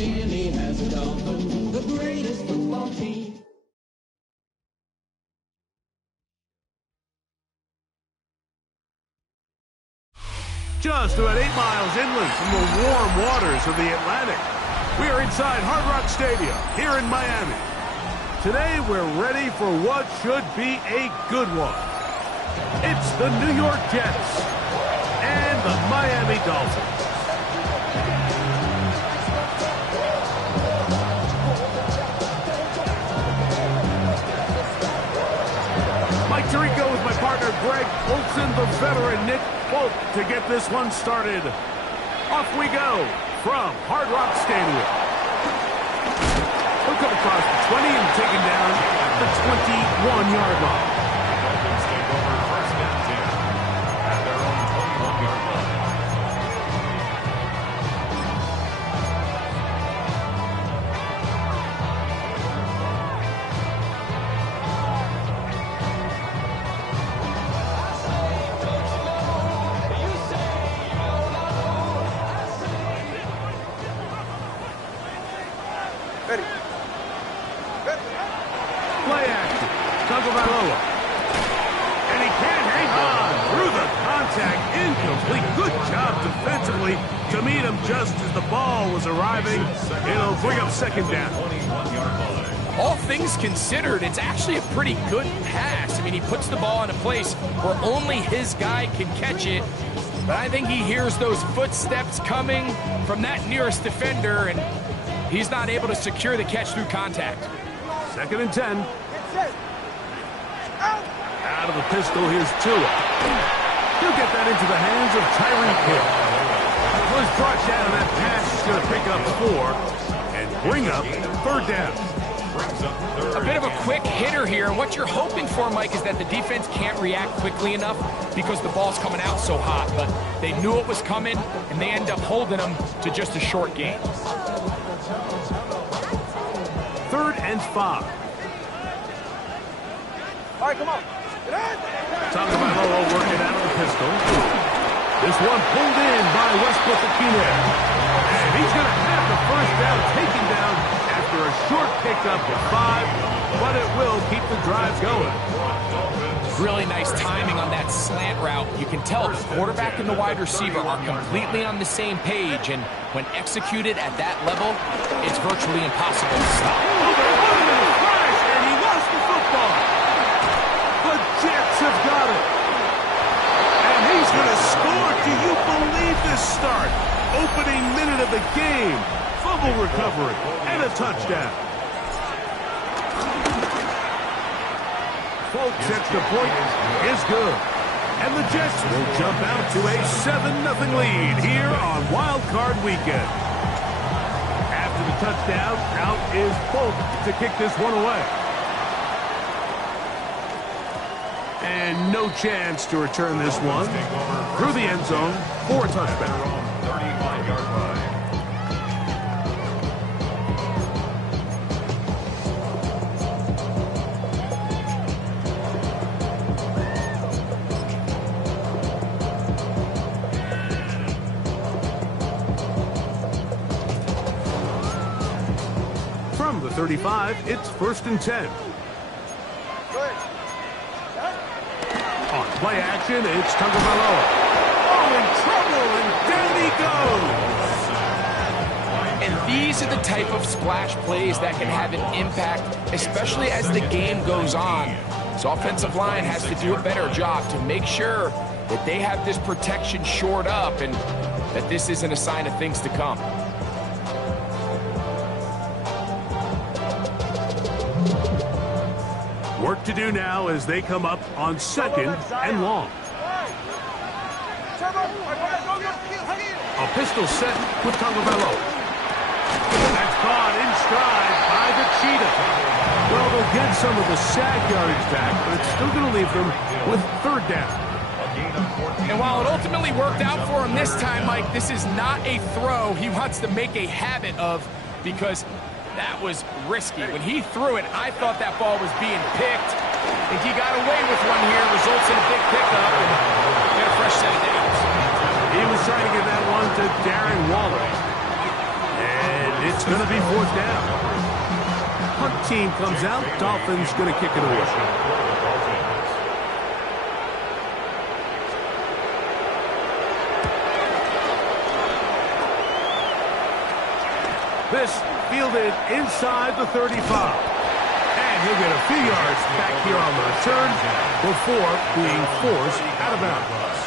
Miami has a Dolphin, the greatest football team. Just about 8 miles inland from the warm waters of the Atlantic, we are inside Hard Rock Stadium here in Miami. Today, we're ready for what should be a good one. It's the New York Jets and the Miami Dolphins. Mike Tirico with my partner Greg Olson, the veteran Nick Folk to get this one started. Off we go from Hard Rock Stadium. He'll come across the 20 and taken down at the 21-yard line. Dolphins take over first and 10 at their own 21-yard line. Play action. Tagovailoa. And he can't hang on through the contact. Incomplete. Good job defensively to meet him just as the ball was arriving. It'll bring up second down. 21-yard line. All things considered, it's actually a pretty good pass. I mean, he puts the ball in a place where only his guy can catch it. But I think he hears those footsteps coming from that nearest defender, and he's not able to secure the catch through contact. Second and 10. Out of the pistol, here's Tua. He'll get that into the hands of Tyreek Hill. Was brought down, that pass is going to pick up 4 and bring up third down. A bit of a quick hitter here, and what you're hoping for, Mike, is that the defense can't react quickly enough because the ball's coming out so hot, but they knew it was coming, and they end up holding them to just a short gain. Third and 5. All right, come on. Tagovailoa working out of the pistol. This one pulled in by Westbrook-Ikhine. And he's going to have the first down taken down after a short pickup of 5, but it will keep the drive going. Really nice timing on that slant route. You can tell the quarterback and the wide receiver are completely on the same page, and when executed at that level, it's virtually impossible to stop. And he lost the football. The Jets have got it. And he's going to score. Do you believe this start? Opening minute of the game. Fumble recovery and a touchdown. Folks, extra point is good. And the Jets will jump out to a 7-0 lead here on Wild Card Weekend. After the touchdown, out is Folk to kick this one away. And no chance to return this one through the end zone for a touchdown. 35-yard line. From the 35, it's first and 10. On play action, it's Tagovailoa. Oh, in trouble, and down he goes. And these are the type of splash plays that can have an impact, especially as the game goes on. So offensive line has to do a better job to make sure that they have this protection shored up and that this isn't a sign of things to come. Work to do now as they come up on second and long. A pistol set with Tagovailoa. That's caught in stride by the Cheetah. Well, they'll get some of the sack yardage back, but it's still going to leave them with third down. And while it ultimately worked out for him this time, Mike, this is not a throw he wants to make a habit of because that was risky. When he threw it, I thought that ball was being picked. If he got away with one here, results in a big pickup and get a fresh set of downs. He was trying to get that one to Darren Waller. And it's It's going to be fourth down. Punt team comes out. Dolphins going to kick it away. This fielded inside the 35. And he'll get a few yards back here on the return before being forced out of bounds.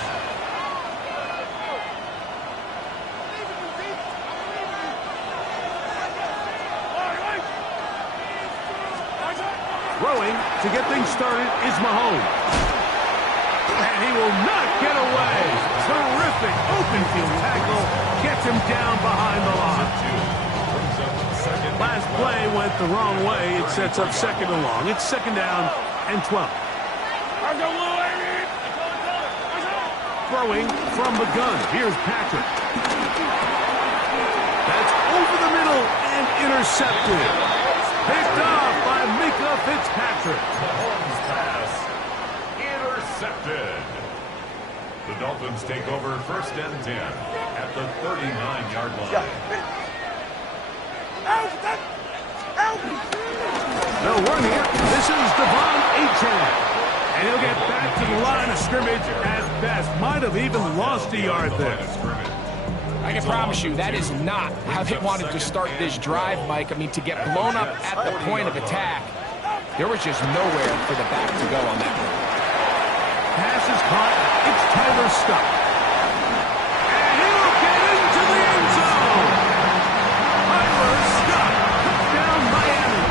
Throwing to get things started is Mahomes. And he will not get away. Terrific open field tackle. Gets him down behind the line. Last play went the wrong way. It sets up second and long. It's second down and 12. Throwing from the gun. Here's Patrick. That's over the middle and intercepted. Picked off by Mika Fitzpatrick. Mahomes pass intercepted. The Dolphins take over first and 10 at the 39-yard line. No run here. This is Devon Achane. And he'll get back to the line of scrimmage at best. Might have even lost a yard there. I can promise you that is not how they wanted to start this drive, Mike. I mean, to get blown up at the point of attack, there was just nowhere for the back to go on that one. Pass is caught. It's Tyler Scott. And he'll get into the end zone. Tyler Scott. Touchdown, Miami.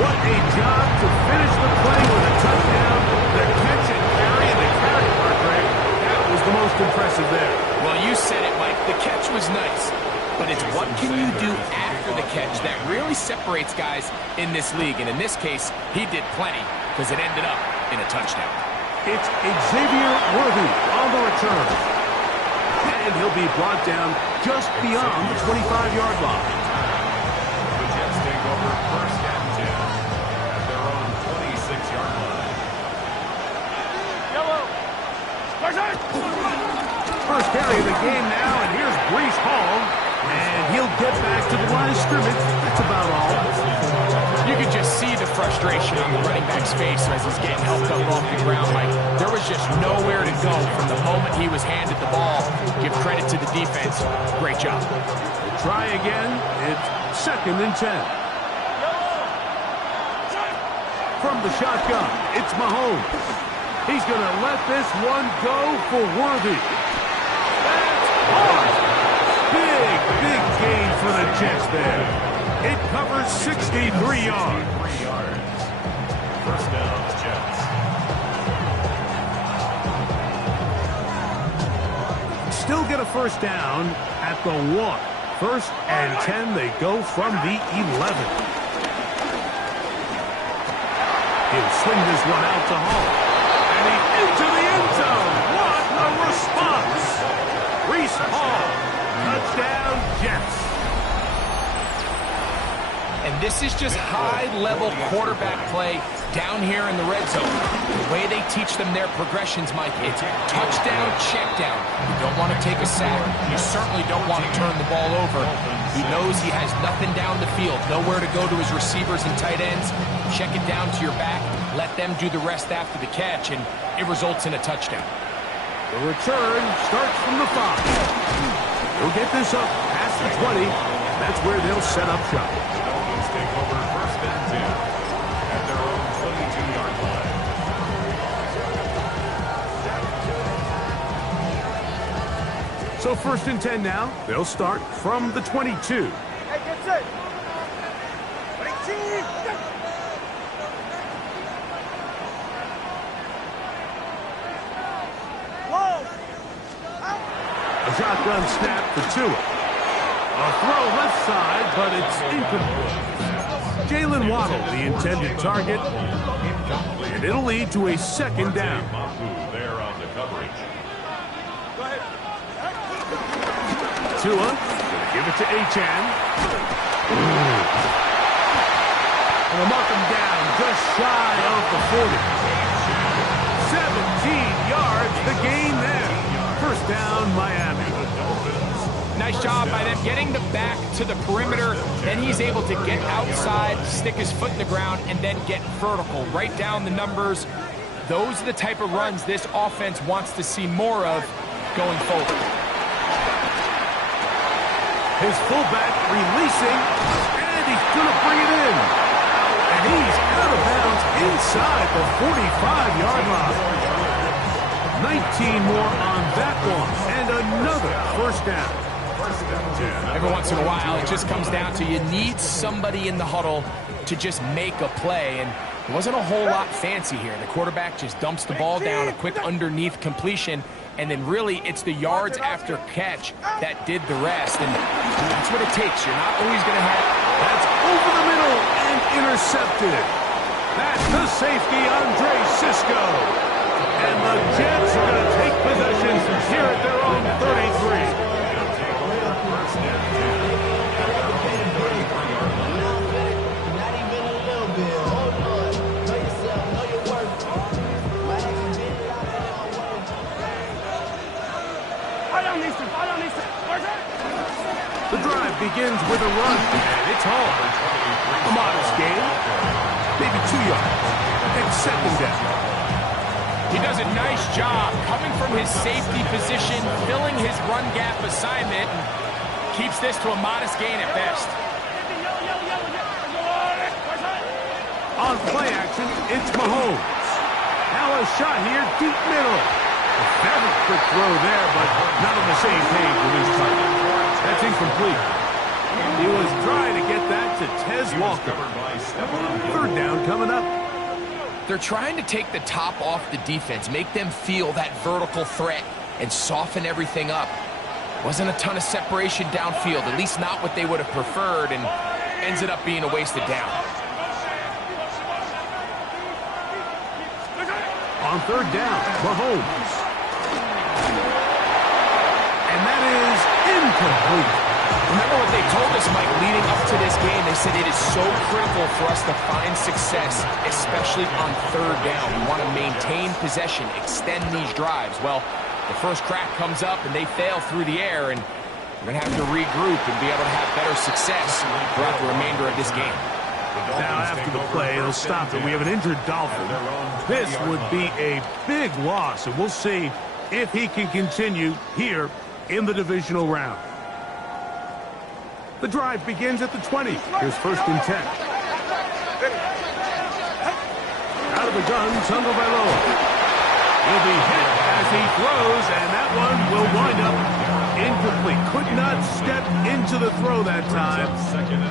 What a job to finish the play with a touchdown. The catch and carry and the carry work rate. That was the most impressive there. Well, you said it, Mike. The catch was nice. But it's what can you do after the catch that really separates guys in this league. And in this case, he did plenty because it ended up in a touchdown. It's Xavier Worthy on the return. And he'll be brought down just beyond the 25-yard line. The Jets take over first and 10 at their own 26-yard line. First carry of the game now, and here's Breece Hall. And he'll get back to the line of scrimmage. That's about all. You could just see the frustration on the running back's face as he's getting helped up off the ground, Mike. There was just nowhere to go from the moment he was handed the ball. Give credit to the defense. Great job. We'll try again. It's second and 10. From the shotgun, it's Mahomes. He's going to let this one go for Worthy. That's hard. Big gain for the Jets there. It covers 63 yards. First down, Jets. Still get a first down at the 1. First and 10, they go from the 11. He'll swing this one out to Hall. And he's into the end zone. What a response. Breece Hall. Touchdown, Jets. And this is just high-level quarterback play down here in the red zone. The way they teach them their progressions, Mike, it's touchdown, check down. You don't want to take a sack. You certainly don't want to turn the ball over. He knows he has nothing down the field, nowhere to go to his receivers and tight ends. Check it down to your back. Let them do the rest after the catch, and it results in a touchdown. The return starts from the 5. They'll get this up past the 20. That's where they'll set up shop. Take over first and 10 at their own 22-yard line. So first and 10 now. They'll start from the 22. Hey, get set. 19. Whoa. A shotgun snap for Tua. A throw left side, but it's incomplete. Jalen Waddle, the intended target, and it'll lead to a second down. There on the coverage. Tua, gonna give it to Achane. And they'll mark him down just shy of the 40. 17 yards, the gain there. First down, Miami. Nice job by them getting the back to the perimeter. Then he's able to get outside, stick his foot in the ground, and then get vertical. Right down the numbers. Those are the type of runs this offense wants to see more of going forward. His fullback releasing, and he's going to bring it in. And he's out of bounds inside the 45-yard line. 19 more on that one, and another first down. Every once in a while, it just comes down to you need somebody in the huddle to just make a play, and it wasn't a whole lot fancy here. The quarterback just dumps the ball down, a quick underneath completion, and then really it's the yards after catch that did the rest, and that's what it takes. You're not always going to have... That's over the middle and intercepted. That's the safety, Andre Cisco. And the Jets are going to take possession here at their own 33. The drive begins with a run, and it's home. A modest gain, maybe 2 yards, and second down. He does a nice job coming from his safety position, filling his run gap assignment, and keeps this to a modest gain at best. On play action, it's Mahomes. Now a shot here, deep middle. A very quick throw there, but not on the same page with his target. That's incomplete. He was trying to get that to Tez Walker. Third down coming up. They're trying to take the top off the defense, make them feel that vertical threat, and soften everything up. Wasn't a ton of separation downfield, at least not what they would have preferred, and ends it up being a wasted down. On third down, Mahomes. And that is incomplete. Remember what they told us, Mike, leading up to this game. They said it is so critical for us to find success, especially on third down. We want to maintain possession, extend these drives. Well, the first crack comes up, and they fail through the air, and we're going to have to regroup and be able to have better success throughout the remainder of this game. Now, after the play, it'll stop it. We have an injured Dolphin. This would be a big loss, and we'll see if he can continue here in the divisional round. The drive begins at the 20. Here's first and 10. Out of the gun, Tagovailoa. He'll be hit as he throws, and that one will wind up incomplete. Could not step into the throw that time.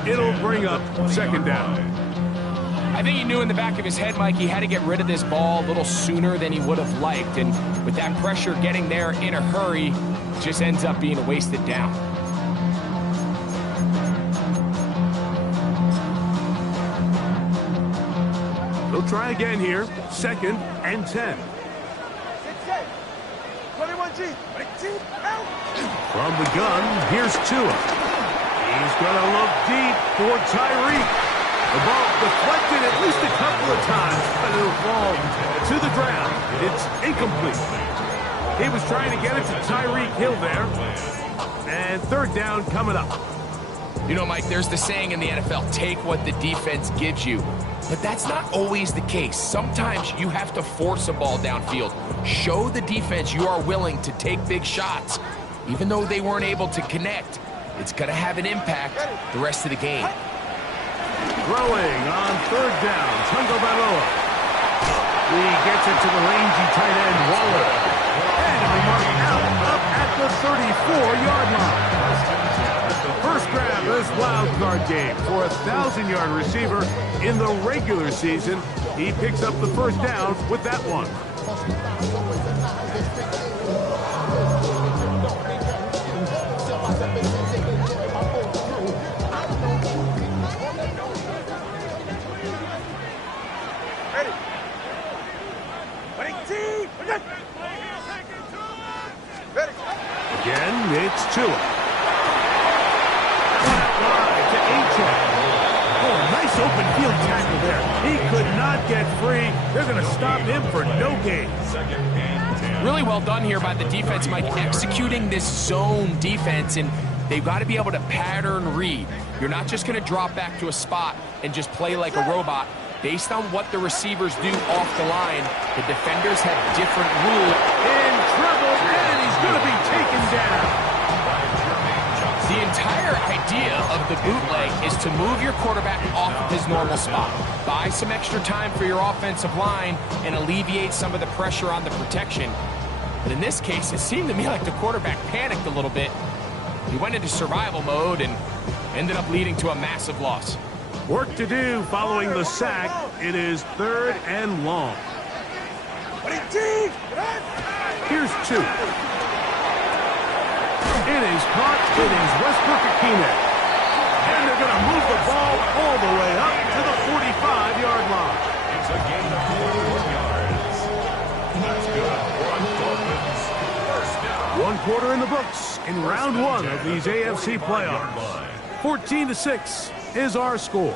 It'll bring up second down. I think he knew in the back of his head, Mike, he had to get rid of this ball a little sooner than he would have liked. And with that pressure getting there in a hurry, just ends up being a wasted down. They'll try again here. Second and 10. From the gun, here's Tua. He's going to look deep for Tyreek. The ball deflected at least a couple of times, but it'll fall to the ground. It's incomplete. He was trying to get it to Tyreek Hill there. And third down coming up. You know, Mike, there's the saying in the NFL, take what the defense gives you. But that's not always the case. Sometimes you have to force a ball downfield. Show the defense you are willing to take big shots. Even though they weren't able to connect, it's going to have an impact the rest of the game. Throwing on third down, Tagovailoa. He gets it to the rangy tight end, Waller. And we mark out up at the 34-yard line. First grab of this wild card game for a 1,000-yard receiver in the regular season. He picks up the first down with that one. Again, it's Tua. Oh, nice open field tackle there. He could not get free. They're going to stop him for no gain. Really well done here by the defense, Mike, executing this zone defense. And they've got to be able to pattern read. You're not just going to drop back to a spot and just play like a robot. Based on what the receivers do off the line, the defenders have different rules. In trouble, and he's going to be taken down. The entire idea of the bootleg is to move your quarterback off of his normal spot, buy some extra time for your offensive line, and alleviate some of the pressure on the protection. But in this case, it seemed to me like the quarterback panicked a little bit. He went into survival mode and ended up leading to a massive loss. Work to do following the sack. It is 3rd and long. Here's 2. It is caught. It is Westbrook-Akine. And they're going to move the ball all the way up to the 45-yard line. It's a gain of 4 yards. That's good. Dolphins, first down. 1 quarter in the books in round 1 of these AFC playoffs. 14-6 is our score.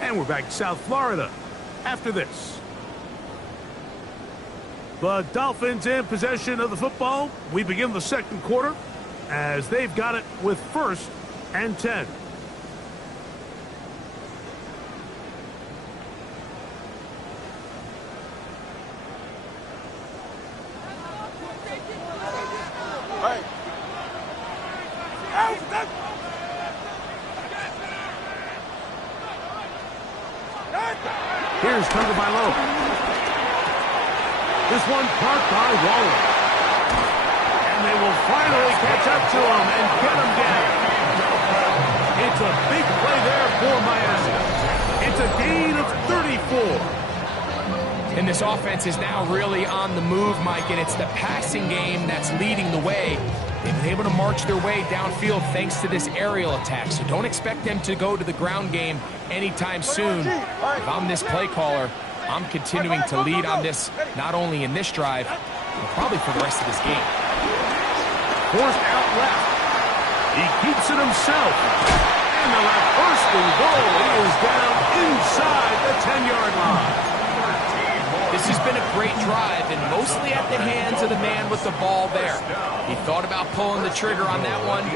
And we're back to South Florida after this. The Dolphins in possession of the football. We begin the 2nd quarter as they've got it with 1st and 10. Here's Tagovailoa. This one parked by Waller. And they will finally catch up to him and get him down. It's a big play there for Miami. It's a gain of 34. And this offense is now really on the move, Mike, and it's the passing game that's leading the way. They've been able to march their way downfield thanks to this aerial attack, so don't expect them to go to the ground game anytime soon. If I'm this play caller, I'm continuing to lead on this, not only in this drive, but probably for the rest of this game. Forced out left. He keeps it himself. And the first and goal is down inside the 10-yard line. This has been a great drive, and mostly at the hands of the man with the ball there. He thought about pulling the trigger on that one,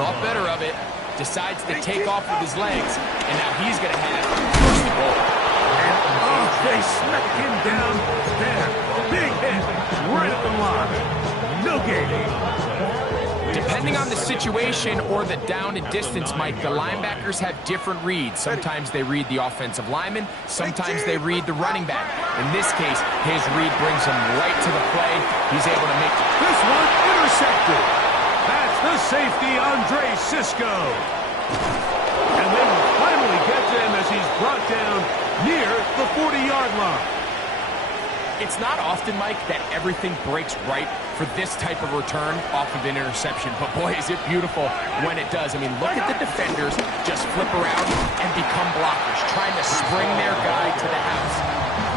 thought better of it, decides to take off with his legs, and now he's going to have first and goal. And they smack him down there. Big hit right at the line. No gain. Depending on the situation or the down and distance, Mike, the linebackers have different reads. Sometimes they read the offensive lineman. Sometimes they read the running back. In this case, his read brings him right to the play. He's able to make it. This one intercepted. That's the safety, Andre Cisco. And they will finally get to him as he's brought down near the 40-yard line. It's not often, Mike, that everything breaks right for this type of return off of an interception. But boy, is it beautiful when it does. I mean, look at the defenders just flip around and become blockers, trying to spring their guy to the house.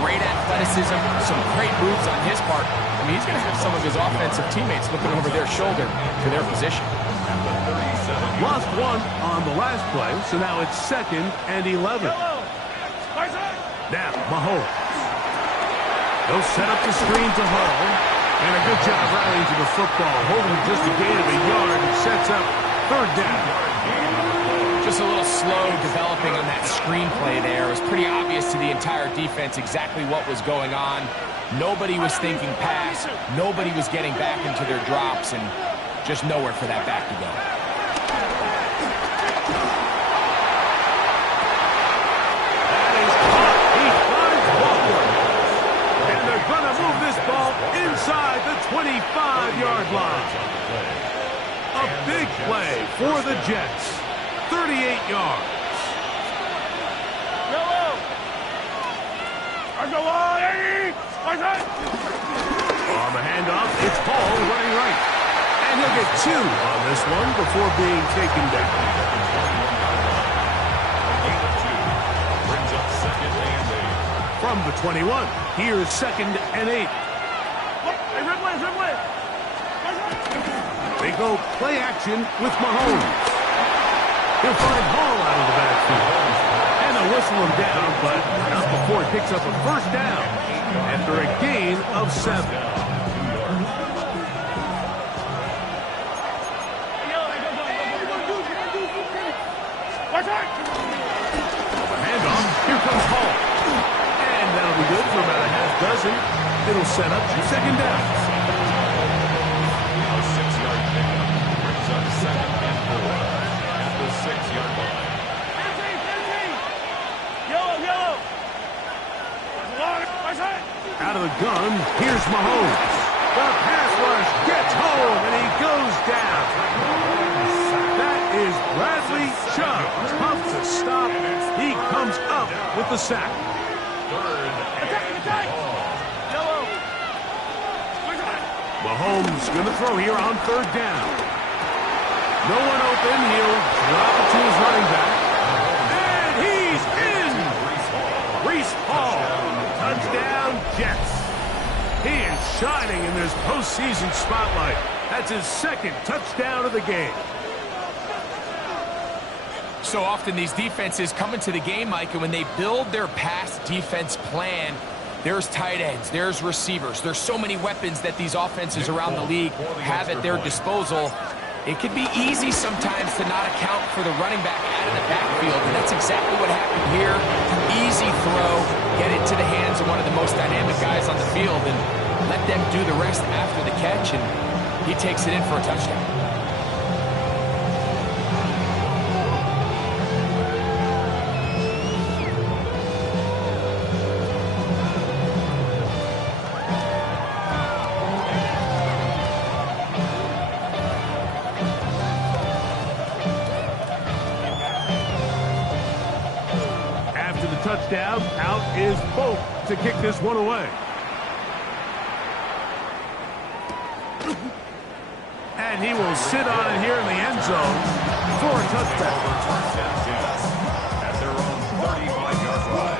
Great athleticism, some great moves on his part. I mean, he's going to have some of his offensive teammates looking over their shoulder to their position. Lost 1 on the last play, so now it's 2nd and 11. Now, Mahomes. They'll set up the screen to Hall. And a good job rallying to the football, holding just a gain of a yard and sets up 3rd down. Just a little slow developing on that screenplay there. It was pretty obvious to the entire defense exactly what was going on. Nobody was thinking pass. Nobody was getting back into their drops, and just nowhere for that back to go. Inside the 25-yard line. A big play for the Jets. 38 yards. On the handoff, it's Hall running right. And he'll get 2 on this one before being taken down. Brings up 2nd and 8. From the 21, here's 2nd and 8. They go play action with Mahomes. He'll find Hall out of the backfield. And they'll whistle him down, but not before he picks up a 1st down after a gain of 7. it'll set up second down. A 6-yard pickup brings up 2nd and 4 at the 6-yard line. Yellow. Out of the gun, here's Mahomes. The pass rush gets home, and he goes down. That is Bradley Chubb. Tough to stop. He comes up with the sack. 3rd and ball. Yellow. Mahomes going to throw here on 3rd down. No one open. He'll drop it to his running back. And he's in! Breece Hall. Touchdown, Jets. He is shining in this postseason spotlight. That's his 2nd touchdown of the game. So often these defenses come into the game, Mike, and when they build their pass defense plan, there's tight ends, there's receivers, there's so many weapons that these offenses around the league have at their disposal. It could be easy sometimes to not account for the running back out of the backfield, and that's exactly what happened here. Easy throw, get it to the hands of one of the most dynamic guys on the field, and let them do the rest after the catch, and he takes it in for a touchdown. Touchdown, out is Bolt to kick this one away. And he will sit on it here in the end zone for a touchdown. At their own 35-yard line.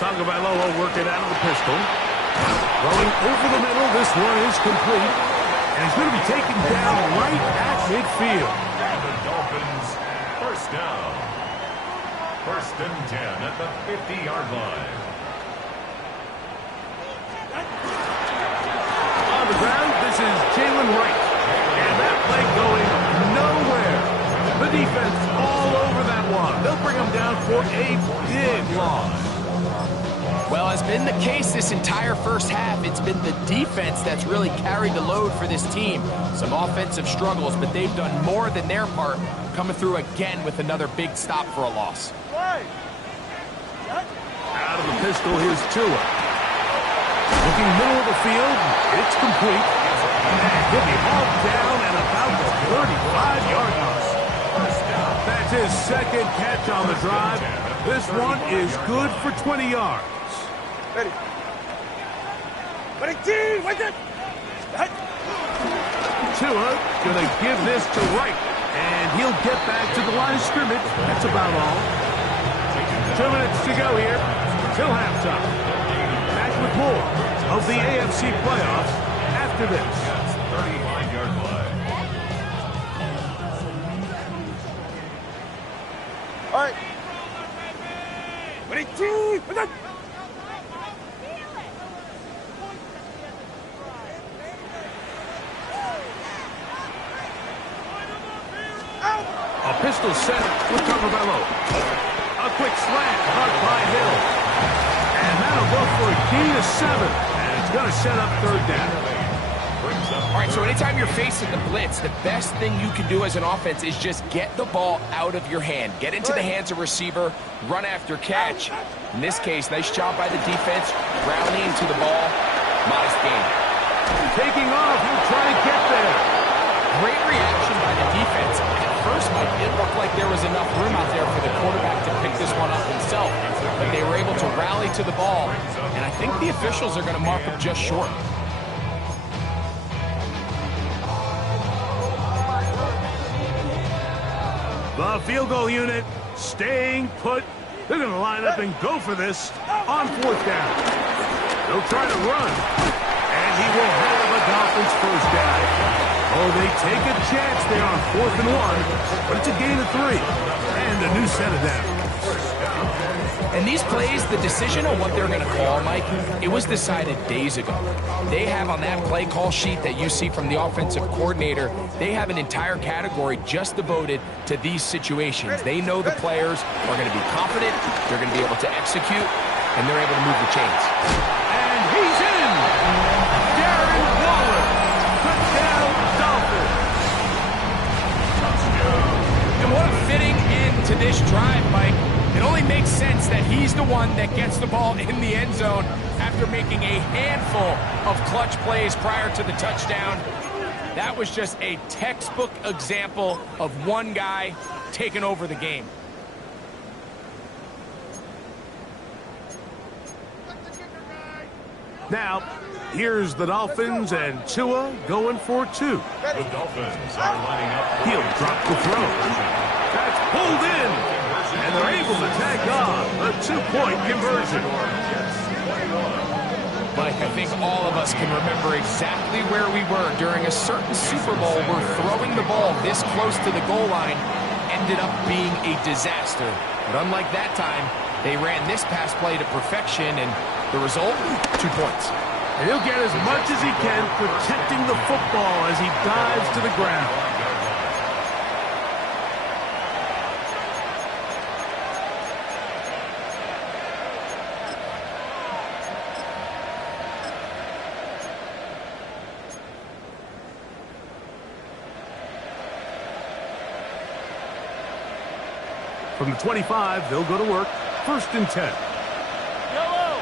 Tagovailoa working out of the pistol. Rolling over the middle. This one is complete. And he's going to be taken down right at midfield. And the Dolphins, 1st down. 1st and 10 at the 50-yard line. On the ground, this is Jalen Wright. And that play going nowhere. The defense all over that one. They'll bring him down for a big loss. Well, as been the case this entire first half, it's been the defense that's really carried the load for this team. Some offensive struggles, but they've done more than their part, coming through again with another big stop for a loss. Out of the pistol, here's Tua. Looking middle of the field, it's complete. And he'll be hauled down at about the 35-yard line. That's his 2nd catch on the drive. This one is good for 20 yards. Ready, team, wait it. Tua gonna give this to Wright, and he'll get back to the line of scrimmage. That's about all. 2 minutes to go here till halftime. Back with more of the AFC playoffs after this. 35-yard line. All right. Ready, team, wait it. A pistol set with Tagovailoa. A quick slant caught by Hill. And that'll go for a gain of 7. And it's going to set up 3rd down. All right, so anytime you're facing the blitz, the best thing you can do as an offense is just get the ball out of your hand. Get into the hands of receiver, run after catch. In this case, nice job by the defense, rounding into the ball. Modest gain. Taking off, he'll try to get there. Great reaction by the defense. At first, Mike, it looked like there was enough room out there for the quarterback to pick this one up himself. But they were able to rally to the ball, and I think the officials are going to mark him just short. The field goal unit staying put They're going to line up and go for this on 4th down. They'll try to run, and he will have a Dolphins first down. Oh, they take a chance there on 4th and 1, but it's a gain of 3 and a new set of downs. And these plays, the decision on what they're going to call, Mike, it was decided days ago. They have on that play call sheet that you see from the offensive coordinator, they have an entire category just devoted to these situations. They know the players are going to be confident, they're going to be able to execute, and they're able to move the chains. And he's in! Darren Waller! Touchdown, Dolphins! And what a fitting end to this drive, Mike. It only makes sense that he's the one that gets the ball in the end zone after making a handful of clutch plays prior to the touchdown. That was just a textbook example of one guy taking over the game. Now, here's the Dolphins and Tua going for 2. The Dolphins are lining up. He'll drop the throw. That's pulled in. And they're able to tag on a 2-point conversion. Mike, I think all of us can remember exactly where we were during a certain Super Bowl where throwing the ball this close to the goal line ended up being a disaster. But unlike that time, they ran this pass play to perfection, and the result, 2 points. And he'll get as much as he can protecting the football as he dives to the ground. From the 25, they'll go to work. 1st and 10. Yellow!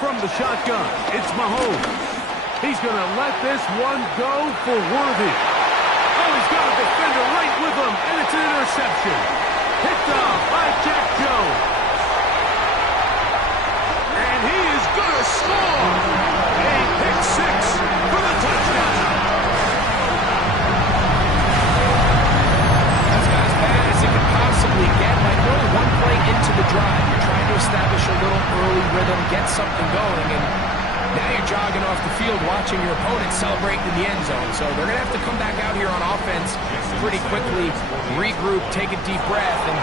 From the shotgun, it's Mahomes. He's going to let this one go for Worthy. Oh, he's got a defender right with him, and it's an interception. Picked off by Jack Jones. And he is going to score. A pick 6 for the touchdown. Possibly get, like, only one play into the drive. You're trying to establish a little early rhythm, get something going, and now you're jogging off the field watching your opponent celebrate in the end zone. So they're going to have to come back out here on offense pretty quickly, regroup, take a deep breath, and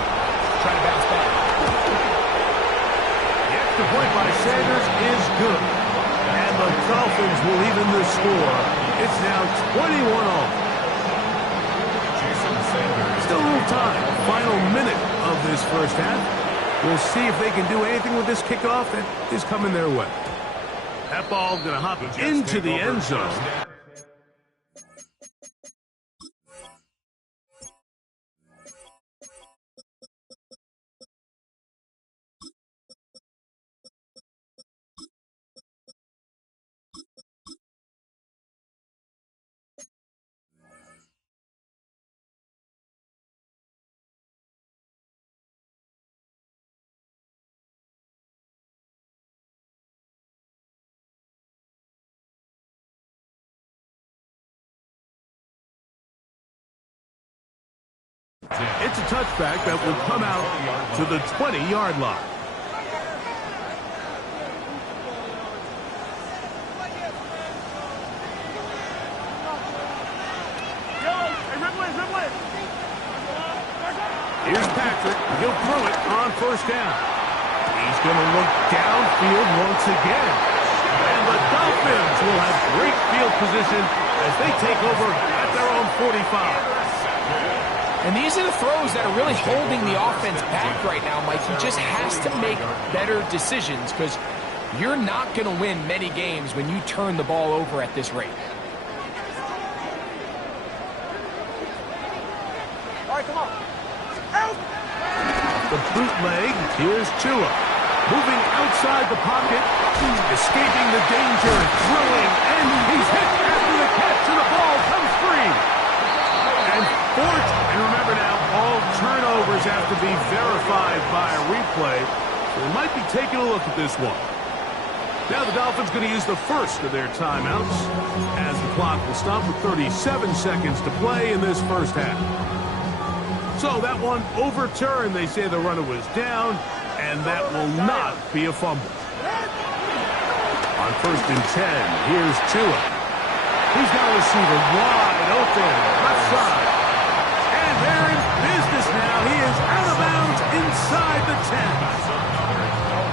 try to bounce back. The extra point by Sanders is good. And the Dolphins will even the score. It's now 21-all. Still a little time. Final minute of this first half. We'll see if they can do anything with this kickoff that is coming their way. That ball going to hop into the end zone. It's a touchback that will come out to the 20-yard line. Here's Patrick. He'll throw it on 1st down. He's going to look downfield once again. And the Dolphins will have great field position as they take over at their own 45. And these are the throws that are really holding the offense back right now, Mike. He just has to make better decisions because you're not going to win many games when you turn the ball over at this rate. All right, come on. Out! The bootleg, here's Tua. Moving outside the pocket, escaping the danger, throwing, and he's hit after the catch, and the ball comes free. And forced, and remember now, all turnovers have to be verified by a replay, so we might be taking a look at this one. Now the Dolphins going to use the first of their timeouts as the clock will stop with 37 seconds to play in this first half. So that one overturned. They say the runner was down, and that will not be a fumble. On 1st and 10, here's Tua. He's got a receiver wide open, left side. And they're in business now. He is out of bounds inside the 10.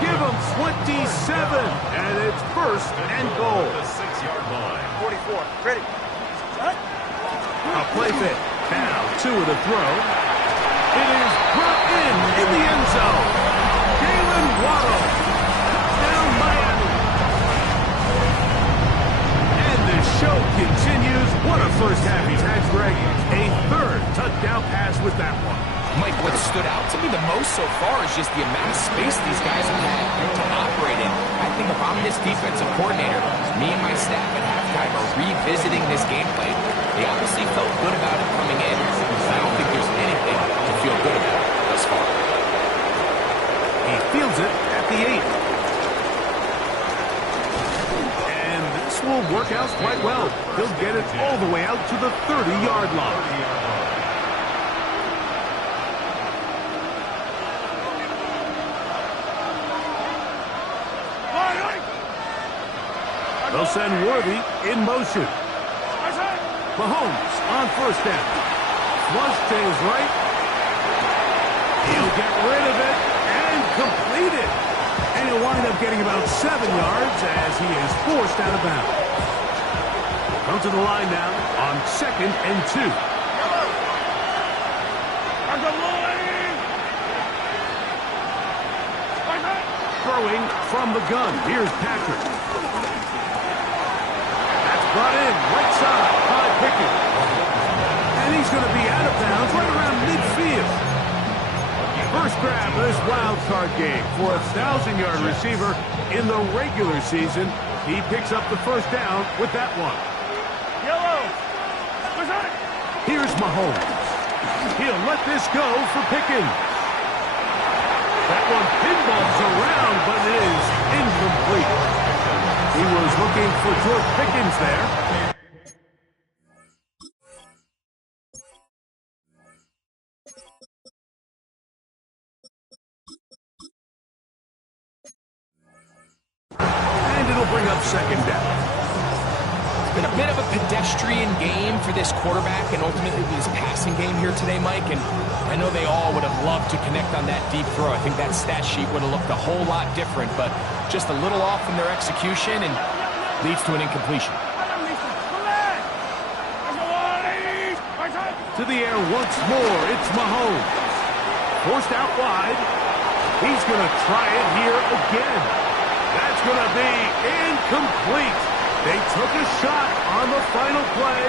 Give him 27, and it's 1st and goal. The 6-yard line. 44. Ready. A play fake. Now, Tua to throw. It is brought in the end zone. Jalen Waddle. Touchdown, Miami. And the show continues. What a first half he's had, Greg. A 3rd touchdown pass with that one. Mike, what stood out to me the most so far is just the amount of space these guys have had to operate in. I think if I'm this defensive coordinator, me and my staff at halftime are revisiting this gameplay. They obviously felt good about it coming in. I don't think there's anything to feel good about thus far. He fields it at the 8. And this will work out quite well. He'll get it all the way out to the 30-yard line. They'll send Worthy in motion. Mahomes on 1st down. Flush to his right. He'll get rid of it and complete it. And he'll wind up getting about 7 yards as he is forced out of bounds. Come to the line now on 2nd and 2. Throwing from the gun. Here's Patrick. Brought in, right side, by Pickett. And he's going to be out of bounds right around midfield. First grab of this wild card game for a 1,000-yard receiver in the regular season. He picks up the 1st down with that one. Here's Mahomes. He'll let this go for Pickens. That one pinballs around, but it is incomplete. He was looking for George Pickens there. And it'll bring up 2nd down. It's been a bit of a pedestrian game for this quarterback and ultimately this passing game here today, Mike. And I know they all would have loved to connect on that deep throw. I think that stat sheet would have looked a whole lot different, but just a little off in their execution and leads to an incompletion. To the air once more, it's Mahomes. Forced out wide. He's going to try it here again. That's going to be incomplete. They took a shot on the final play.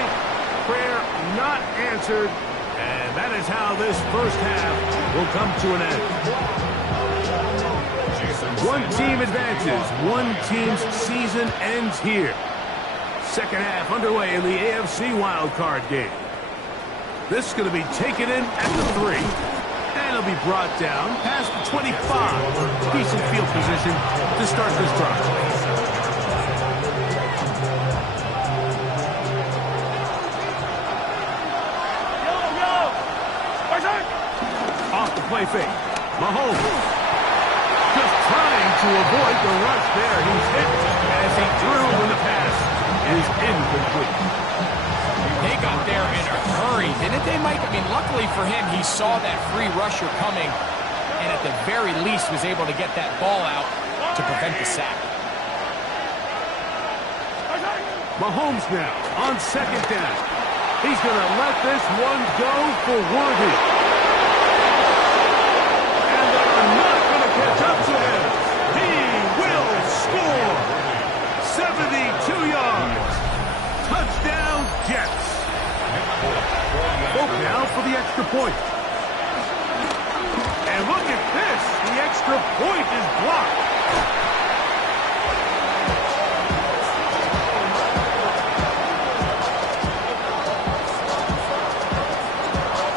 Prayer not answered. And that is how this first half will come to an end. One team advances. One team's season ends here. Second half underway in the AFC wildcard game. This is going to be taken in at the 3. And it'll be brought down past the 25. Decent field position to start this drive. Off the play fake. Mahomes. Just trying to avoid the rush there. He's hit as he threw when the pass is incomplete. They got there in a hurry, didn't they, Mike? I mean, luckily for him, he saw that free rusher coming and at the very least was able to get that ball out to prevent the sack. Mahomes now on 2nd down. He's going to let this one go for Worthy. And they're not going to catch up to him. He will score. 72 yards. Touchdown, Jets. Hope now for the extra point. And look at this. The extra point is blocked.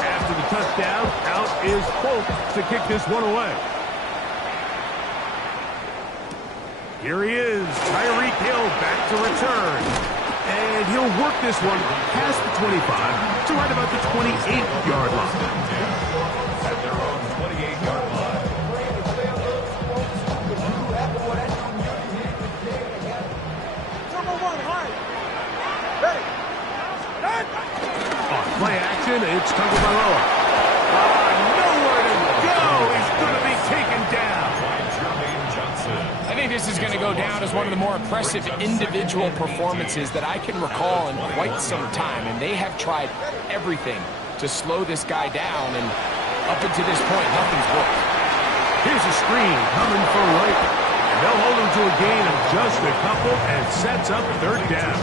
After the touchdown, out is Polk to kick this one away. Here he is, Tyreek Hill back to return. And he'll work this one past the 25 to right about the 28-yard line. At their own 28-yard line. On play action, it's Tagovailoa. Nowhere to go. He's going to be taken down. I think this is going to go down as one of the more impressive individual performances that I can recall in quite some time. And they have tried everything to slow this guy down. And up until this point, nothing's worked. Here's a screen coming for Wright. And they'll hold him to a gain of just a couple and sets up third down.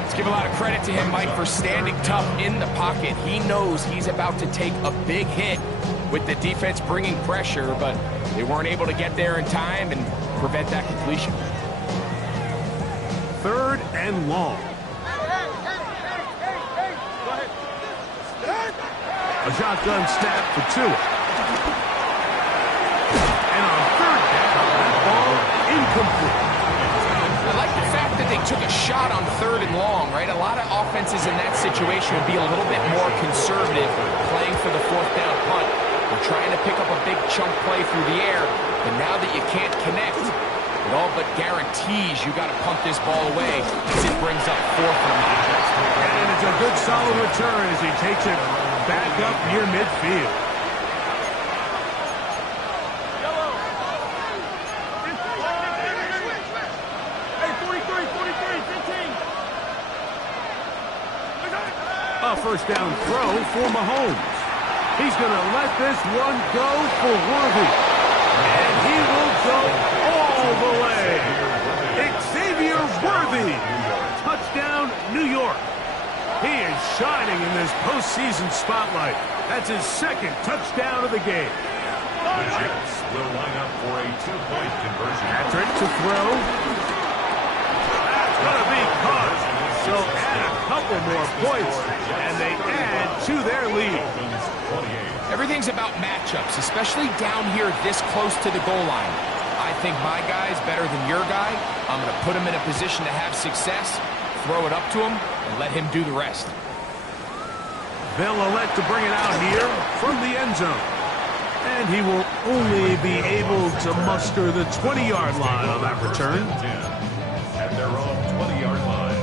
Let's give a lot of credit to him, Mike, for standing tough in the pocket. He knows he's about to take a big hit with the defense bringing pressure, but they weren't able to get there in time and prevent that completion. Third and long. A shotgun snap for Tua. And on third down, that ball incomplete. I like the fact that they took a shot on third and long, right? A lot of offenses in that situation would be a little bit more conservative playing for the fourth down punt. They're trying to pick up a big chunk play through the air, but now that you can't connect, it all but guarantees you got to punt this ball away as it brings up fourth and long. And it's a good solid return as he takes it back up near midfield. A first down throw for Mahomes. He's going to let this one go for Worthy. And he will go all the way. Xavier Worthy. Touchdown, New York. He is shining in this postseason spotlight. That's his second touchdown of the game. The Jets will line up for a two-point conversion. Patrick to throw. That's going to be caught. So add a couple more points, and they add to their lead. Everything's about matchups, especially down here this close to the goal line. I think my guy's better than your guy. I'm going to put him in a position to have success, throw it up to him, and let him do the rest. They'll elect to bring it out here from the end zone. And he will only be able to muster the 20-yard line on that return. At their own 20-yard line.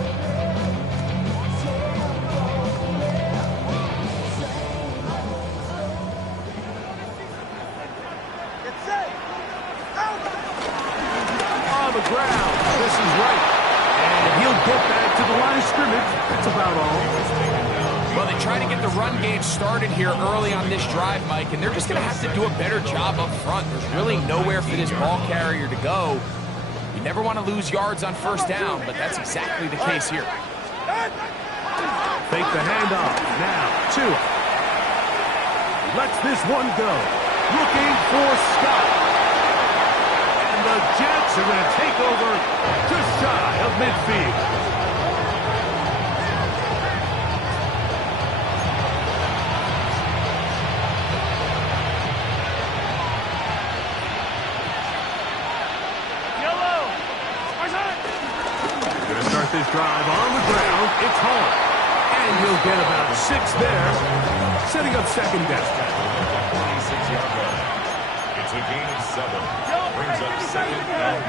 On the ground, this is right. And he'll get back to the line of scrimmage. That's about all. Well, they try to get the run game started here early on this drive, Mike, and they're just going to have to do a better job up front. There's really nowhere for this ball carrier to go. You never want to lose yards on first down, but that's exactly the case here. Fake the handoff. Now, Tua. Lets this one go. Looking for Scott. And the Jets are going to take over just shy of midfield. This drive on the ground, it's home. And he'll get about 6 there, setting up second down. 26-yard line. It's a gain of 7. Brings up second and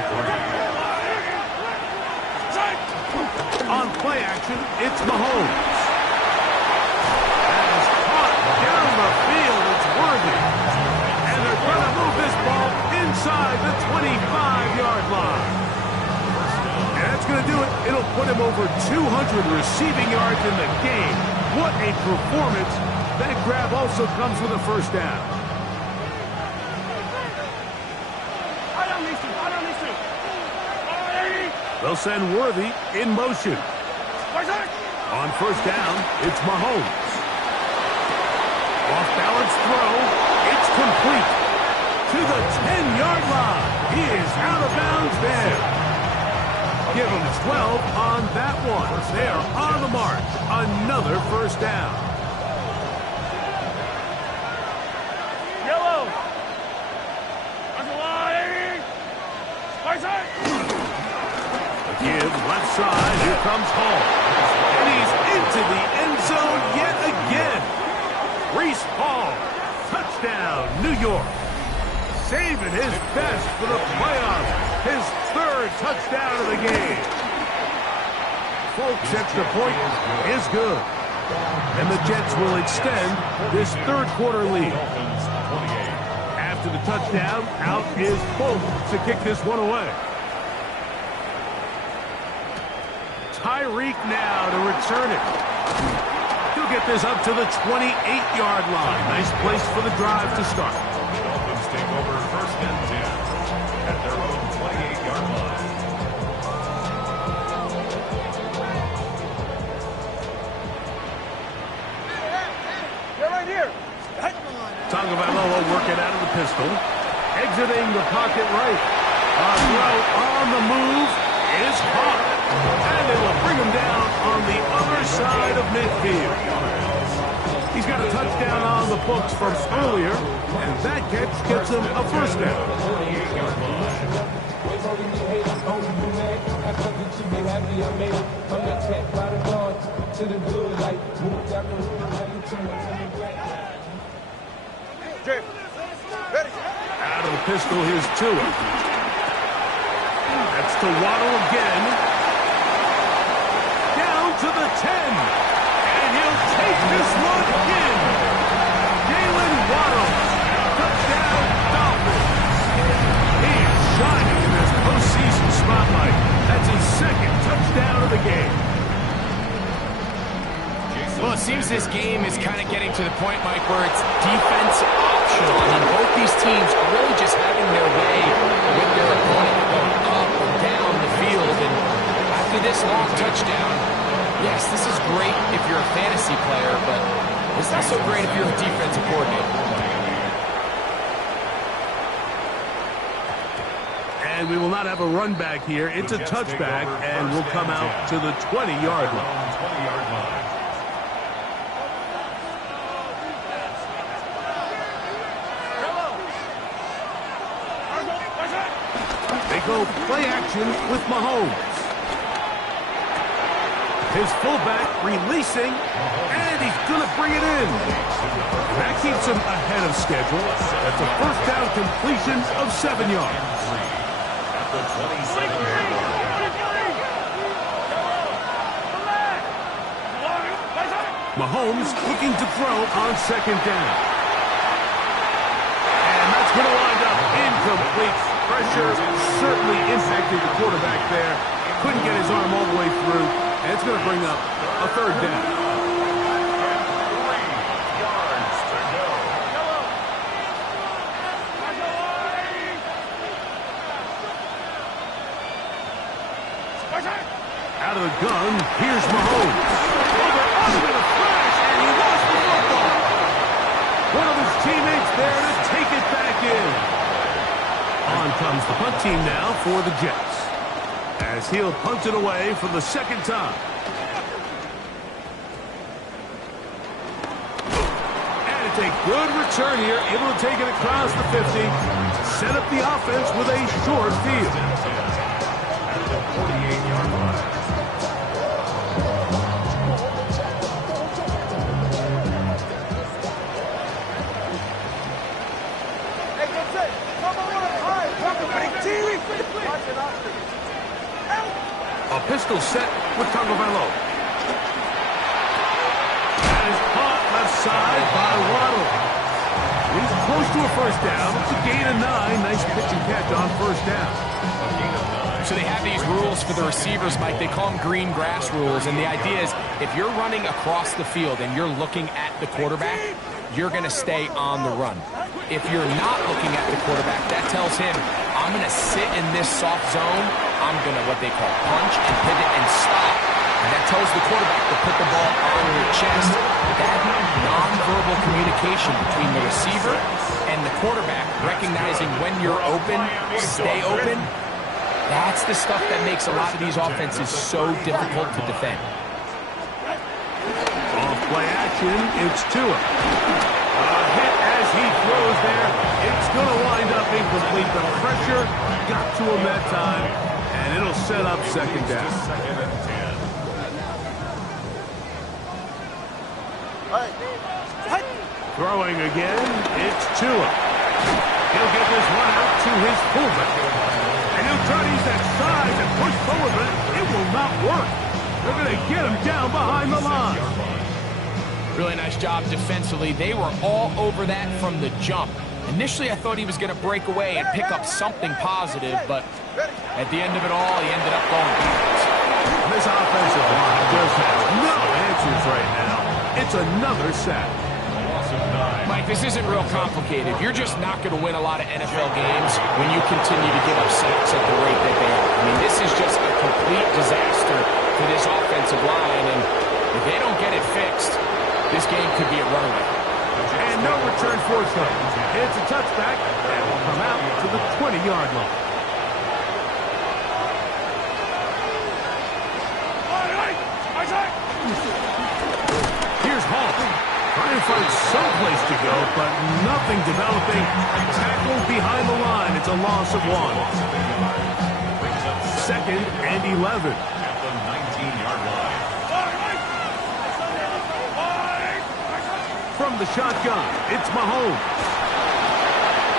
3. On play action, it's Mahomes. That is caught down the field, it's Worthy. And they're going to move this ball inside the 25-yard line. That's going to do it. It'll put him over 200 receiving yards in the game. What a performance. That grab also comes with a first down. They'll send Worthy in motion. On first down, it's Mahomes. Off-balance throw. It's complete. To the 10-yard line. He is out of bounds there. Give them 12 on that one. They are on the march. Another first down. Yellow. Give left side. Here comes Hall. And he's into the end zone yet again. Reese Hall. Touchdown, New York. Saving his best for the playoffs. His third touchdown of the game. Folks, extra point is good. And the Jets will extend this third quarter lead. After the touchdown, out is Folk to kick this one away. Tyreek now to return it. He'll get this up to the 28-yard line. Nice place for the drive to start. The Dolphins take over first and 10 at their own 28-yard line. They're right here. Tagovailoa working out of the pistol. Exiting the pocket right. A throw on the move is caught. And they will bring him down on the other side of midfield. He's got a touchdown on the books from earlier, and that catch gets him a first down. Out of the pistol, here's Tua. That's to Waddle again. Down to the 10. And he'll take this one in. Jalen Waddle. Touchdown, Dolphins. He is shining in this postseason spotlight. That's his second touchdown of the game. Well, it seems this game is kind of getting to the point, Mike, where it's defense optional. I mean, both these teams are really just having their way with their opponent going up or down the field. And after this long touchdown, yes, this is great if you're a fantasy player, but it's not so great if you're a defensive coordinator. And we will not have a run back here. It's a touchback, and we'll come out to the 20-yard line. 20-yard line. They go play action with Mahomes. His fullback releasing, and he's going to bring it in. That keeps him ahead of schedule. That's a first down completion of 7 yards. At the 27-yard line. Mahomes looking to throw on second down. And that's going to wind up incomplete. Pressure certainly impacted the quarterback there. Couldn't get his arm all the way through. And it's going to bring up a third down. 3 yards to go. Out of the gun, here's Mahomes. Over the flash, and he lost the football. One of his teammates there to take it back in. On comes the punt team now for the Jets, as he'll punt it away for the second time. And it's a good return here, able to take it across the 50, set up the offense with a short field. At the 48-yard line. A pistol set with Tagovailoa. That is caught left side by Waddle. He's close to a first down. It's a gain of 9. Nice pitch and catch on first down. So they have these rules for the receivers, Mike. They call them green grass rules. And the idea is if you're running across the field and you're looking at the quarterback, you're going to stay on the run. If you're not looking at the quarterback, that tells him, I'm going to sit in this soft zone. I'm going to, what they call, punch and pivot and stop. And that tells the quarterback to put the ball on your chest. That nonverbal communication between the receiver and the quarterback, recognizing when you're open, stay open, that's the stuff that makes a lot of these offenses so difficult to defend. Off play action, it's Tua. A hit as he throws there. It's going to wind up incomplete. The pressure got to him that time, and it'll set up second down. Second and 10. Throwing again, it's Tua. He'll get this one out to his fullback. And he'll try to use that size and push forward, but it will not work. They're going to get him down behind the line. Really nice job defensively. They were all over that from the jump. Initially, I thought he was going to break away and pick up something positive, but at the end of it all, he ended up going defense. This offensive line just has no answers right now. It's another sack. Mike, this isn't real complicated. You're just not going to win a lot of NFL games when you continue to give up sacks at the rate that they are. I mean, this is just a complete disaster for this offensive line, and if they don't get it fixed, this game could be a runaway. And no return forthcoming. It's a touchback, and will come out to the 20-yard line. Here's Hall. Trying to find some place to go, but nothing developing. Tackled behind the line. It's a loss of 1. Second and 11. At the 19-yard line. From the shotgun, it's Mahomes.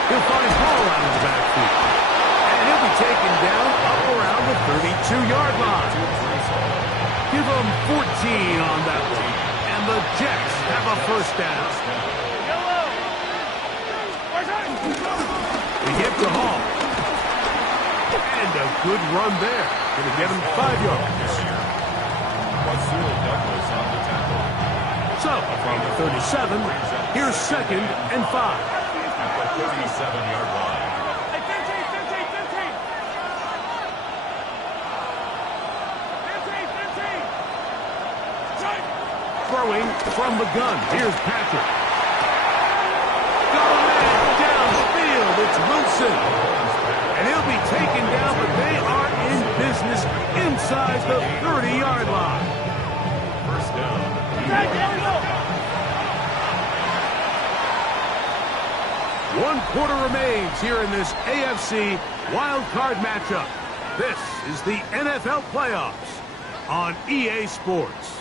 He'll find Hall out of the backfield. And he'll be taken down up around the 32-yard line. Give him 14 on that one. And the Jets have a first down. They get to Hall. And a good run there. Going to get him 5 yards. So, from the 37, here's second and 5. At the 37-yard line. Throwing from the gun. Here's Patrick. Got a man down the field. It's Wilson. And he'll be taken down, but they are in business inside the 30-yard line. First down. 1 quarter remains here in this AFC wild card matchup. This is the NFL playoffs on EA Sports.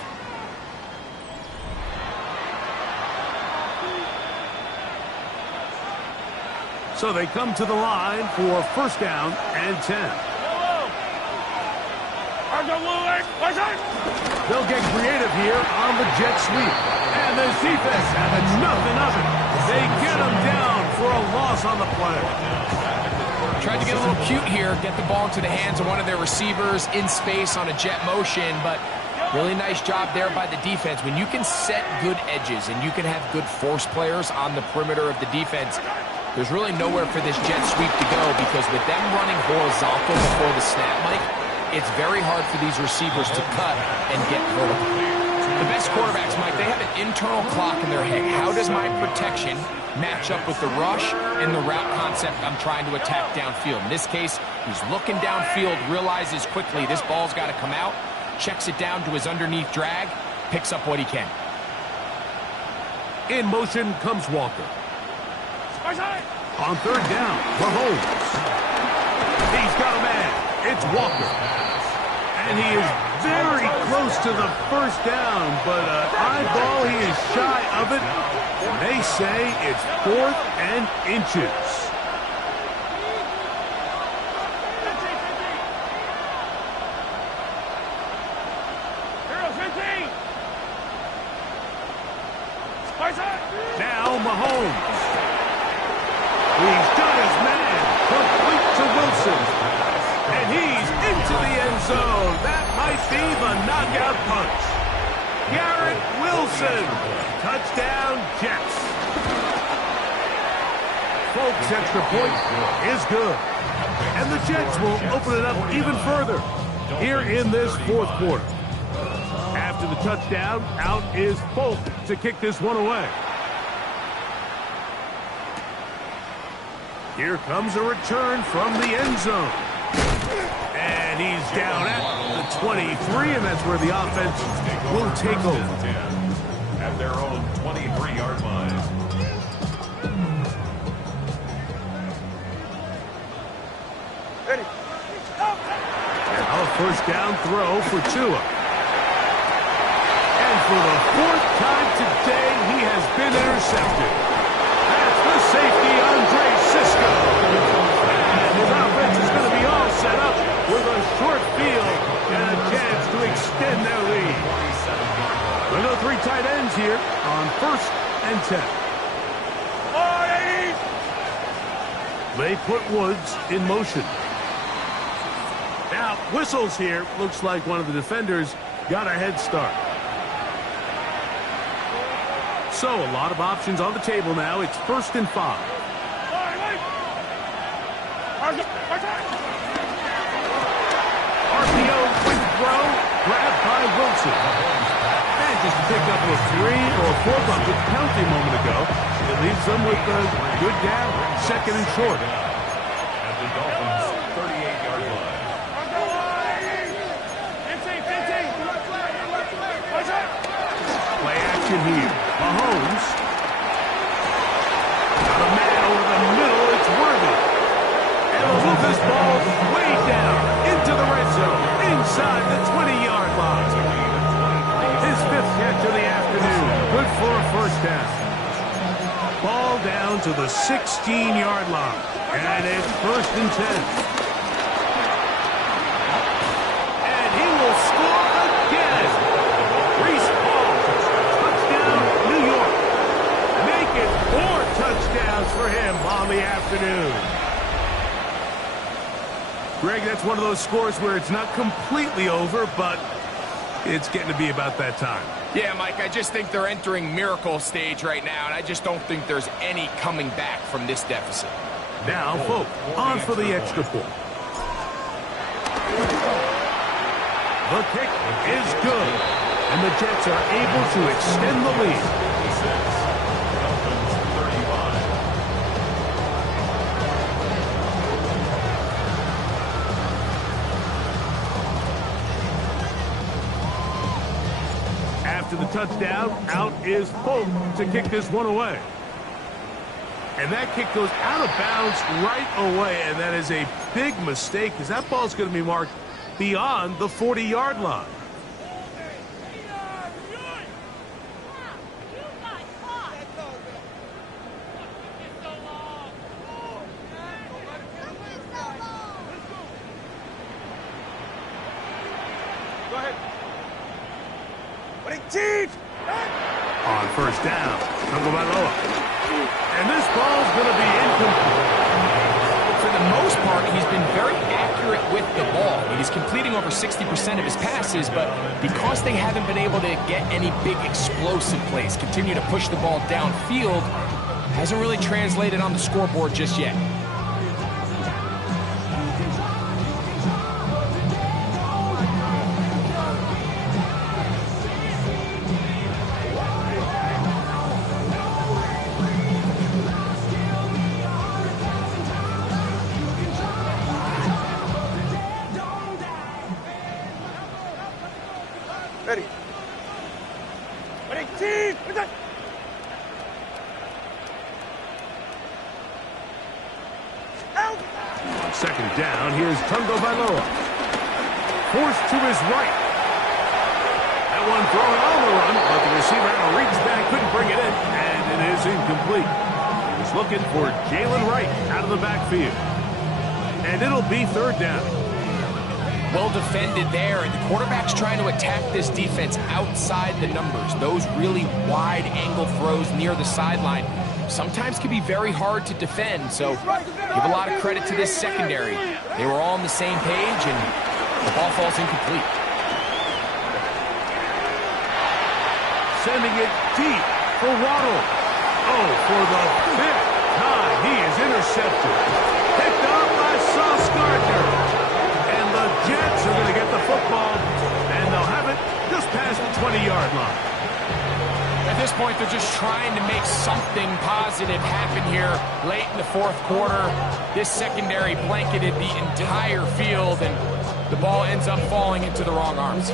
So they come to the line for first down and 10. They'll get creative here on the jet sweep. And the defense having nothing of it. They get him down for a loss on the play. Tried to get a little cute here, get the ball into the hands of one of their receivers in space on a jet motion, but really nice job there by the defense. When you can set good edges and you can have good force players on the perimeter of the defense, there's really nowhere for this jet sweep to go, because with them running horizontal before the snap, Mike, it's very hard for these receivers to cut and get vertical. The best quarterbacks, Mike, they have an internal clock in their head. How does my protection match up with the rush and the route concept I'm trying to attack downfield? In this case, he's looking downfield, realizes quickly this ball's got to come out, checks it down to his underneath drag, picks up what he can. In motion comes Walker. On third down, Mahomes. He's got a man. It's Walker. And he is very close to the first down, but an eyeball, he is shy of it. And they say it's 4th and inches. Now Mahomes. He's got his man, complete to Wilson. And he's into the end zone. That might be the knockout punch. Garrett Wilson. Touchdown, Jets. Folks, extra point is good. And the Jets will open it up even further here in this 4th quarter. After the touchdown, out is Folk to kick this one away. Here comes a return from the end zone. And he's down at the 23, and that's where the offense will take over. At their own 23-yard line. And first down throw for Tua. And for the fourth time today, he has been intercepted. That's the safety, Andre Cisco. And his offense is going to be all set up with a short field and a chance to extend their lead. There are no three tight ends here on 1st and 10. They put Woods in motion. Now, whistles here. Looks like one of the defenders got a head start. So, a lot of options on the table now. It's 1st and 5. RPO, quick throw, grabbed by Wilson. And just to pick up a 3 or 4 bucket penalty a moment ago, it leaves them with a good down, 2nd and short. At the Dolphins' 38-yard line. Play action here. Mahomes. Got a man over the middle. It's Worthy. And he'll move this ball way down into the red zone, inside the 20-yard line. His 5th catch of the afternoon. Good for a first down. Ball down to the 16-yard line. And it's 1st and 10. And he will score again. Reese Hall. Touchdown, New York. Make it 4 touchdowns for him on the afternoon. Greg, that's one of those scores where it's not completely over, but it's getting to be about that time. Yeah, Mike, I just think they're entering miracle stage right now, and I just don't think there's any coming back from this deficit. Now, Folk, on for the extra point. The kick is good, and the Jets are able to extend the lead. Dolphins 35. After the touchdown, out is Folk to kick this one away. And that kick goes out of bounds right away, and that is a big mistake because that ball's going to be marked beyond the 40-yard line. On first down, Tagovailoa. And this ball's going to be incomplete. For the most part, he's been very accurate with the ball. He's completing over 60% of his passes, but because they haven't been able to get any big explosive plays, continue to push the ball downfield, hasn't really translated on the scoreboard just yet. Second down, here's Tagovailoa. Forced to his right. That one thrown on the run, but the receiver had to reach back, couldn't bring it in, and it is incomplete. He was looking for Jalen Wright out of the backfield. And it'll be 3rd down. Well defended there, and the quarterback's trying to attack this defense outside the numbers. Those really wide angle throws near the sideline sometimes can be very hard to defend, so give a lot of credit to this secondary. They were all on the same page, and the ball falls incomplete. Sending it deep for Waddle. Oh, for the 5th time, he is intercepted. Picked off by Sauce Gardner. And the Jets are going to get the football, and they'll have it just past the 20-yard line. At this point, they're just trying to make something positive happen here late in the 4th quarter. This secondary blanketed the entire field, and the ball ends up falling into the wrong arms.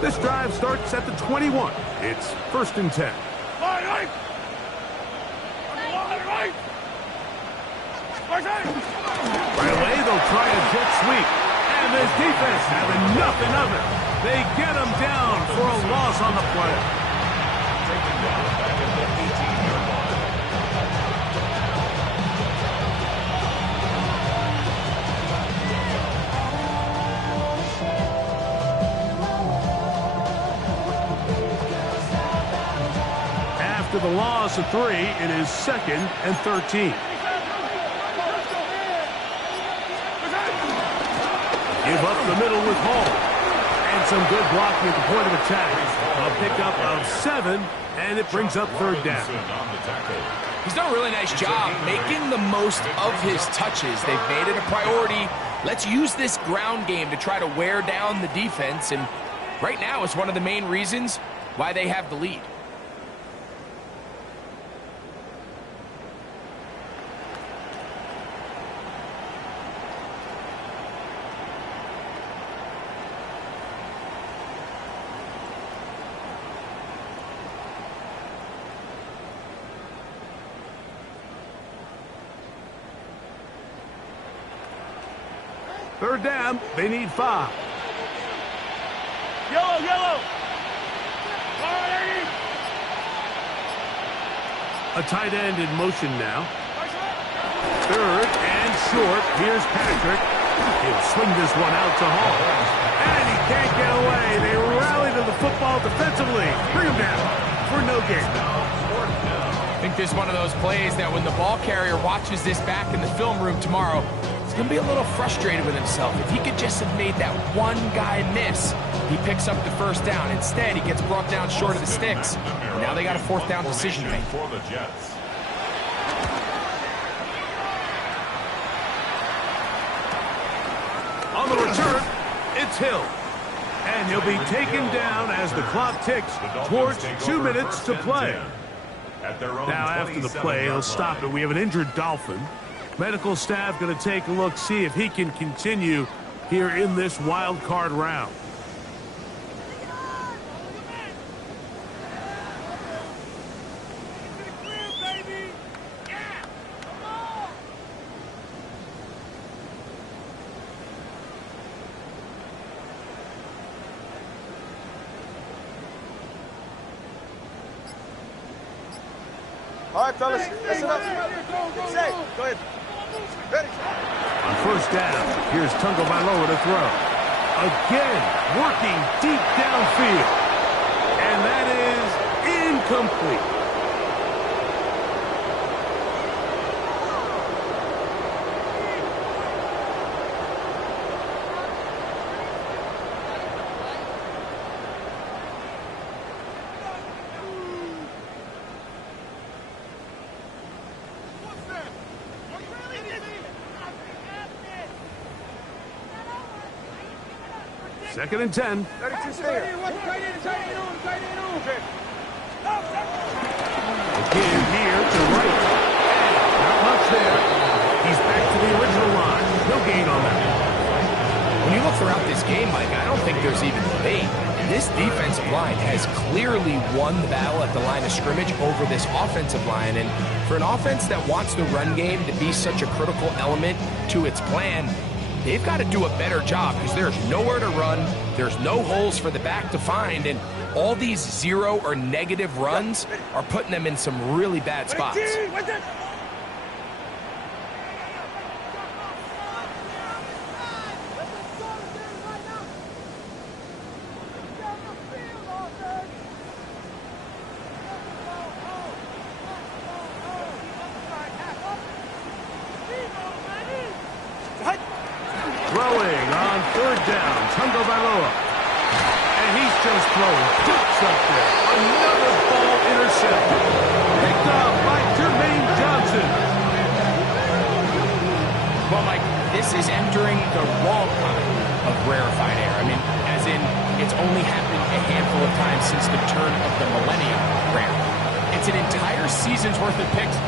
This drive starts starts at the 21. It's 1st and 10. Right away, they'll try a jet sweep. And this defense having nothing of it. They get him down for a loss on the play. Taken down back at the 18-yard line. After the loss of 3, it is 2nd and 13. Give up the middle with Hall. And some good blocking at the point of attack. A pickup of 7, and it brings up 3rd down. He's done a really nice job making the most of his touches. They've made it a priority. Let's use this ground game to try to wear down the defense. And right now, it's one of the main reasons why they have the lead. Third down, they need 5. Yellow! A tight end in motion now. 3rd and short. Here's Patrick. He'll swing this one out to Hall. And he can't get away. They rally to the football defensively. Bring him down for no gain. I think this is one of those plays that when the ball carrier watches this back in the film room tomorrow, he's going to be a little frustrated with himself. If he could just have made that one guy miss, he picks up the 1st down. Instead, he gets brought down short of the sticks. And now they got a 4th down decision to make. For the Jets. On the return, it's Hill. And he'll be taken down as the clock ticks towards 2 minutes to play. Now, after the play, he'll stop it. We have an injured Dolphin. Medical staff going to take a look, see if he can continue here in this wild card round. All right, fellas, listen up. Say, go ahead. Ready? On 1st down, here's Tungo Bailoa to throw. Again, working deep downfield. And that is incomplete. Second and 10. 32 stinger. Again here to right. And not much there. He's back to the original line. No gain on that. When you look throughout this game, Mike, I don't think there's even debate. This defensive line has clearly won the battle at the line of scrimmage over this offensive line. And for an offense that wants the run game to be such a critical element to its plan, they've got to do a better job because there's nowhere to run, there's no holes for the back to find, and all these 0 or negative runs are putting them in some really bad spots. Throwing on 3rd down, Tungo Bailoa. And he's just throwing ducks up there. Another ball intercepted. Picked up by Jermaine Johnson. Well, Mike, this is entering the wrong kind of rarefied air. I mean, as in, it's only happened a handful of times since the turn of the millennium rare. It's an entire season's worth of picks